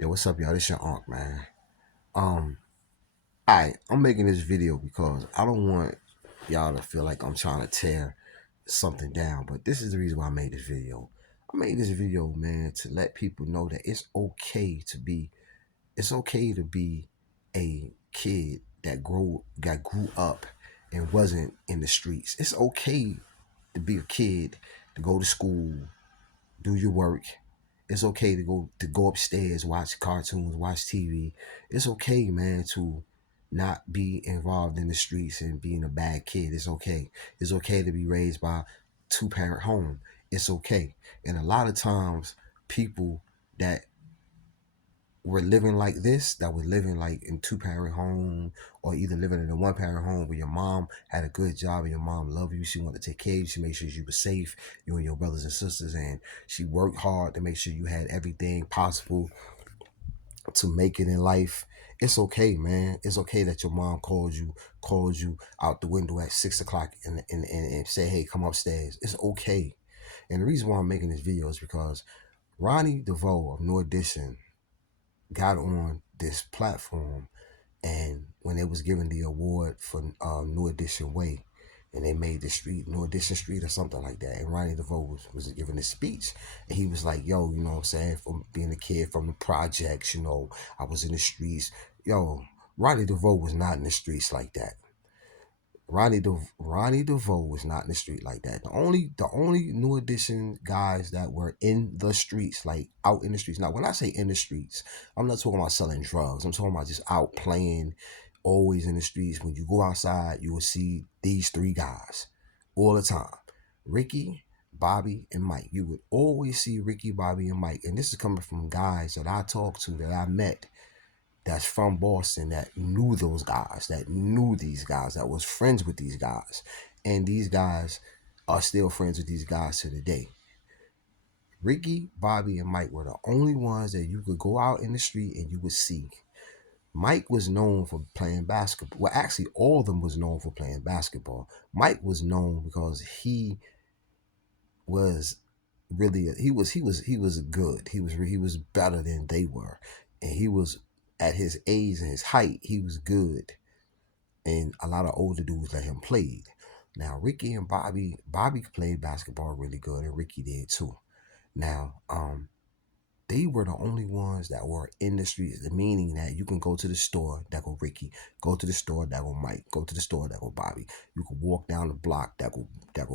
Yo, what's up, y'all? This your Unc, man. Um, I'm making this video because I don't want y'all to feel like I'm trying to tear something down, but this is the reason why I made this video. I made this video, man, to let people know that it's okay to be a kid that grew up and wasn't in the streets. It's okay to be a kid, to go to school, do your work. It's okay to go upstairs, watch cartoons, watch TV. It's okay, man, to not be involved in the streets and being a bad kid. It's okay. It's okay to be raised by two-parent home. It's okay. And a lot of times people that were living like this, that were living like in two-parent home, or either living in a one-parent home where your mom had a good job and your mom loved you, she wanted to take care of you, she made sure you were safe, you and your brothers and sisters, and she worked hard to make sure you had everything possible to make it in life. It's okay, man. It's okay that your mom called you out the window at 6 o'clock and say, hey, come upstairs. It's okay. And the reason why I'm making this video is because Ronnie DeVoe of Newedition got on this platform, and when they was giving the award for New Edition Way, and they made the street New Edition Street or something like that, and Ronnie DeVoe was giving a speech, and he was like, yo, you know what I'm saying, from being a kid from the projects, I was in the streets. Yo, Ronnie DeVoe was not in the streets like that. Ronnie DeVoe was not in the street like that. The only New Edition guys that were in the streets, like out in the streets. Now, when I say in the streets, I'm not talking about selling drugs. I'm talking about just out playing, always in the streets. When you go outside, you will see these three guys all the time: Ricky, Bobby, and Mike. You would always see Ricky, Bobby, and Mike. And this is coming from guys that I talked to, that I met, that's from Boston, that knew those guys, that knew these guys, that was friends with these guys. And these guys are still friends with these guys to the day. Ricky, Bobby, and Mike were the only ones that you could go out in the street and you would see. Mike was known for playing basketball. Well, actually, all of them was known for playing basketball. Mike was known because was he was good. He was better than they were, and he was, at his age and his height, he was good, and a lot of older dudes let him play. Now Ricky and Bobby played basketball really good, and Ricky did too. Now, they were the only ones that were in the streets. The meaning that you can go to the store, that go Ricky, go to the store, that go Mike, go to the store, that go Bobby. You could walk down the block, that go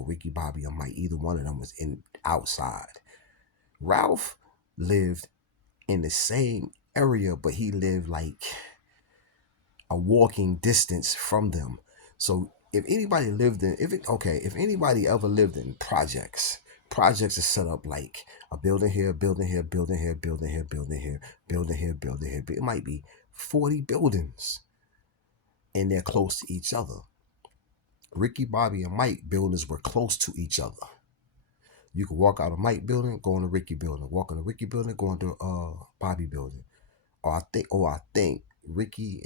Ricky, Bobby, or Mike. Either one of them was in outside. Ralph lived in the same area, but he lived like a walking distance from them. So if anybody lived in, if anybody ever lived in projects is set up like a building here, building here, building here, building here, building here, building here, building here. It might be 40 buildings, and they're close to each other. Ricky, Bobby, and Mike buildings were close to each other. You could walk out of Mike building, go in the Ricky building. Walk in the Ricky building, go into Bobby building. I think Ricky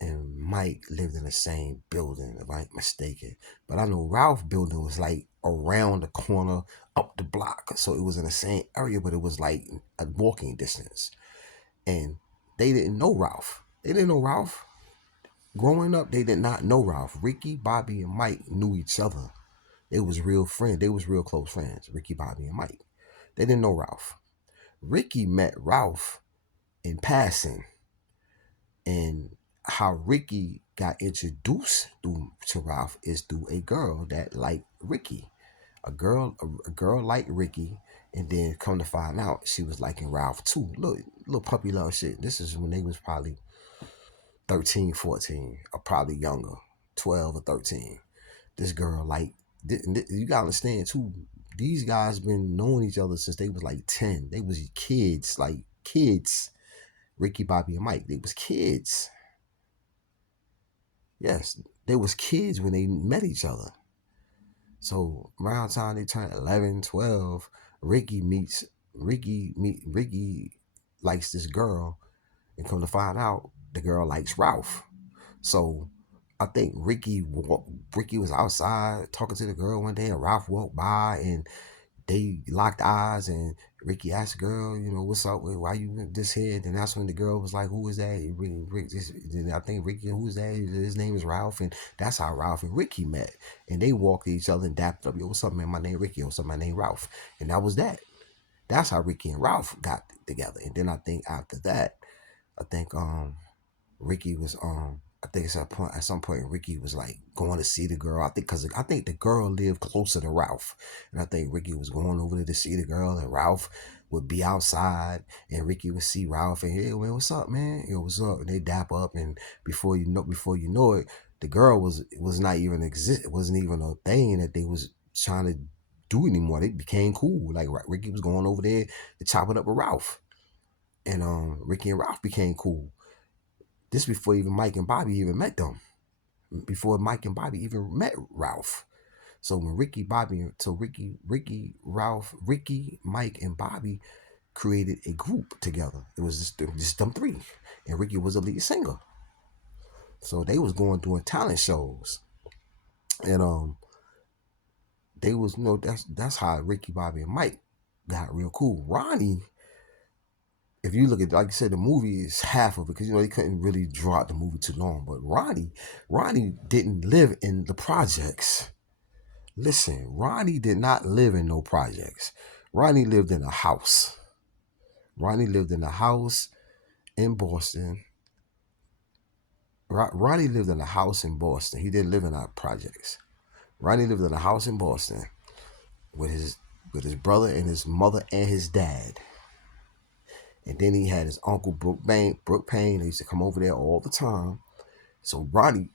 and Mike lived in the same building, if I ain't mistaken. But I know Ralph building was like around the corner, up the block. So it was in the same area, but it was like a walking distance. And they didn't know Ralph. They didn't know Ralph. Growing up, they did not know Ralph. Ricky, Bobby, and Mike knew each other. They was real friends. They was real close friends, Ricky, Bobby, and Mike. They didn't know Ralph. Ricky met Ralph in passing, and how Ricky got introduced to Ralph is through a girl that liked Ricky. A girl liked Ricky, and then come to find out she was liking Ralph too. Little puppy love shit. This is when they was probably 13, 14, or probably younger, 12 or 13. This girl like, you gotta understand too. These guys been knowing each other since they was like 10. They was kids, like kids. Ricky, Bobby, and Mike. They was kids. Yes, they was kids when they met each other. So around the time they turned 11, 12, Ricky likes this girl, and come to find out the girl likes Ralph. So I think Ricky was outside talking to the girl one day, and Ralph walked by, and they locked eyes, and Ricky asked the girl, what's up with why you this here? And that's when the girl was like, who is that? Then I think Ricky, who's that? His name is Ralph, and that's how Ralph and Ricky met. And they walked to each other and dapped up. Yo, what's up, man? My name Ricky. What's up, my name Ralph. And that was that. That's how Ricky and Ralph got together. And then I think after that, I think Ricky was I think at some point Ricky was like going to see the girl. I think the girl lived closer to Ralph, and I think Ricky was going over there to see the girl, and Ralph would be outside, and Ricky would see Ralph, and hey man, what's up, man? Yo, what's up? And they dap up, and before you know it, the girl was not even exist. It wasn't even a thing that they was trying to do anymore. They became cool. Like Ricky was going over there to chop it up with Ralph, and Ricky and Ralph became cool. This before even Mike and Bobby even met them. Before Mike and Bobby even met Ralph. So when Ricky, Mike, and Bobby created a group together. It was just them three, and Ricky was a lead singer. So they was going doing talent shows, and they was that's how Ricky, Bobby, and Mike got real cool. Ronnie, if you look at, like I said, the movie is half of it because they couldn't really draw out the movie too long. But Ronnie didn't live in the projects. Listen, Ronnie did not live in no projects. Ronnie lived in a house. Ronnie lived in a house in Boston. Ronnie lived in a house in Boston. He didn't live in our projects. Ronnie lived in a house in Boston with his brother and his mother and his dad. And then he had his uncle Brooke Payne. He used to come over there all the time. So Ronnie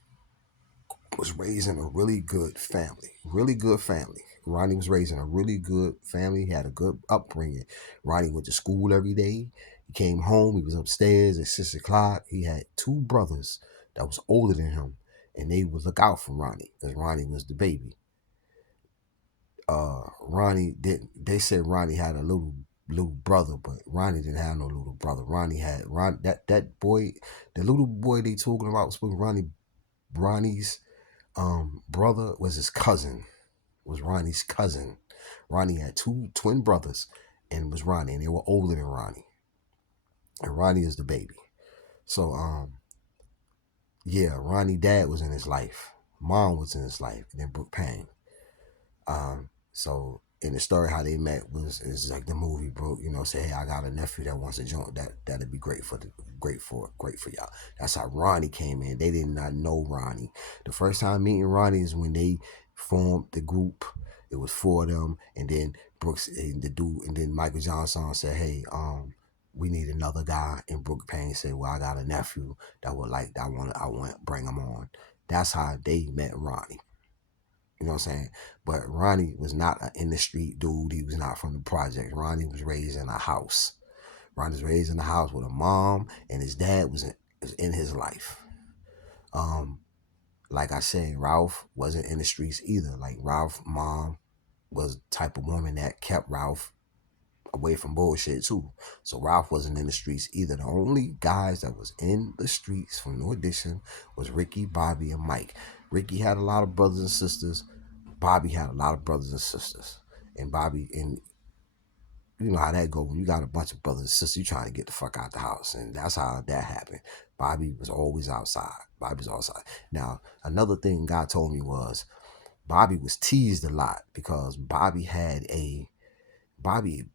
was raised in a really good family. Really good family. Ronnie was raised in a really good family. He had a good upbringing. Ronnie went to school every day. He came home. He was upstairs at 6 o'clock. He had two brothers that was older than him. And they would look out for Ronnie because Ronnie was the baby. Ronnie didn't. They said Ronnie had a little brother, but Ronnie didn't have no little brother. Ronnie had that boy, the little boy they talking about was Ronnie's brother was his cousin, was Ronnie's cousin. Ronnie had two twin brothers, and it was Ronnie, and they were older than Ronnie. And Ronnie is the baby. So yeah, Ronnie dad was in his life, mom was in his life, and then Brooke Payne. So in the story, how they met is like the movie, bro. Say, hey, I got a nephew that wants to join. That'd be great for y'all. That's how Ronnie came in. They did not know Ronnie. The first time meeting Ronnie is when they formed the group. It was four of them, and then Brooks and the dude, and then Michael Johnson said, hey, we need another guy. And Brooke Payne said, well, I got a nephew that would like that. I want to bring him on. That's how they met Ronnie. You know what I'm saying? But Ronnie was not an in the street dude. He was not from the project. Ronnie was raised in a house. Ronnie was raised in a house with a mom, and his dad was in his life. Like I said, Ralph wasn't in the streets either. Like Ralph's mom was the type of woman that kept Ralph away from bullshit too. So Ralph wasn't in the streets either. The only guys that was in the streets from Newedition was Ricky, Bobby, and Mike. Ricky had a lot of brothers and sisters. Bobby had a lot of brothers and sisters. And Bobby, and you know how that go. When you got a bunch of brothers and sisters, you trying to get the fuck out the house. And that's how that happened. Bobby was always outside. Bobby was outside. Now, another thing God told me was Bobby was teased a lot because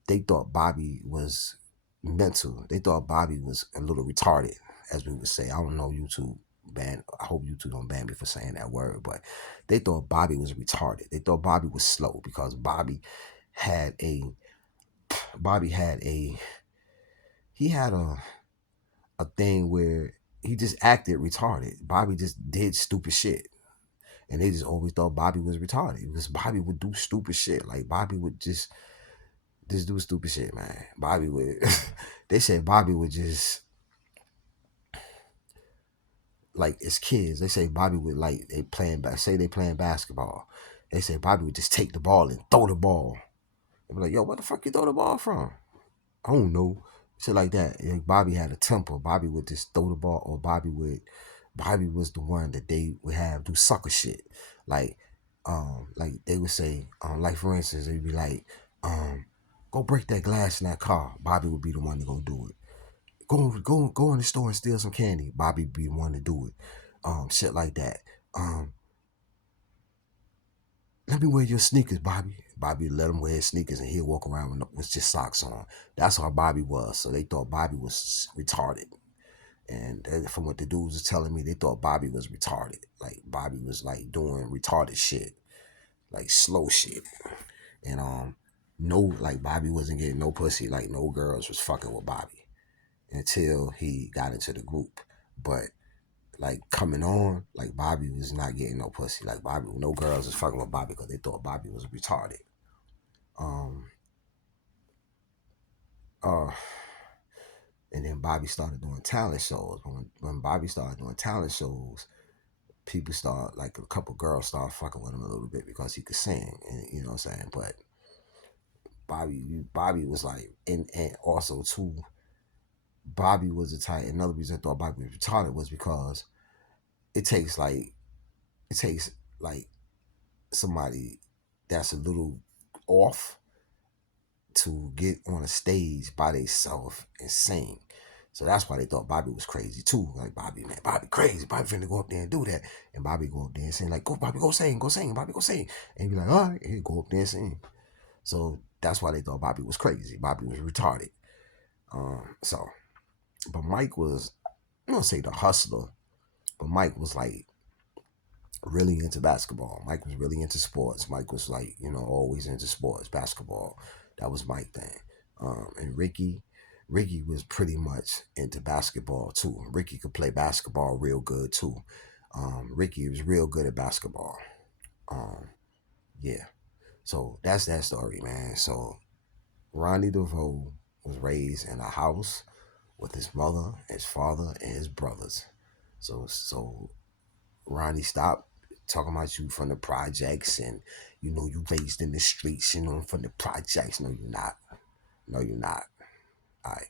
they thought Bobby was mental. They thought Bobby was a little retarded, as we would say. I don't know YouTube ban. I hope YouTube don't ban me for saying that word, but they thought Bobby was retarded. They thought Bobby was slow because had a he had a thing where he just acted retarded. Bobby just did stupid shit. And they just always thought Bobby was retarded because Bobby would do stupid shit. Like Bobby would just do stupid shit, man. Bobby would they said Bobby would just, like, as kids, they say Bobby would, like, they playing basketball. They say Bobby would just take the ball and throw the ball. They be like, yo, where the fuck you throw the ball from? I don't know. Shit like that. And Bobby had a temper. Bobby would just throw the ball, or Bobby was the one that they would have do sucker shit. Like they would say, like for instance, they'd be like, Go break that glass in that car. Bobby would be the one to go do it. Go in the store and steal some candy. Bobby would be the one to do it. Shit like that. Let me wear your sneakers, Bobby. Bobby let him wear his sneakers and he'll walk around with just socks on. That's how Bobby was. So they thought Bobby was retarded. And from what the dudes was telling me, they thought Bobby was retarded. Like Bobby was like doing retarded shit, like slow shit. And no, like Bobby wasn't getting no pussy. Like no girls was fucking with Bobby until he got into the group. But like coming on, like Bobby was not getting no pussy. Like Bobby, no girls was fucking with Bobby because they thought Bobby was retarded. Um, uh, and then Bobby started doing talent shows. When Bobby started doing talent shows, people start like a couple girls started fucking with him a little bit because he could sing, and you know what I'm saying. But Bobby was like, and also too, Bobby was the type. Another reason I thought Bobby was retarded was because it takes like it takes like somebody that's a little off to get on a stage by themselves and sing. So that's why they thought Bobby was crazy too. Like Bobby, man, Bobby crazy. Bobby finna go up there and do that. And Bobby go up there and sing like, go Bobby, go sing, Bobby, go sing. And he be like, all right, and he go up there and sing. So that's why they thought Bobby was crazy. Bobby was retarded. So, but Mike was, I don't say the hustler, but Mike was like really into basketball. Mike was really into sports. Mike was like, always into sports, basketball. That was Mike thing. And Ricky was pretty much into basketball too. Ricky could play basketball real good too. Ricky was real good at basketball. Um, yeah. So that's that story, man. So Ronnie DeVoe was raised in a house with his mother, his father, and his brothers. So Ronnie, stop talking about you from the projects and you raised in the streets, from the projects. No, you're not. No, you're not. All right.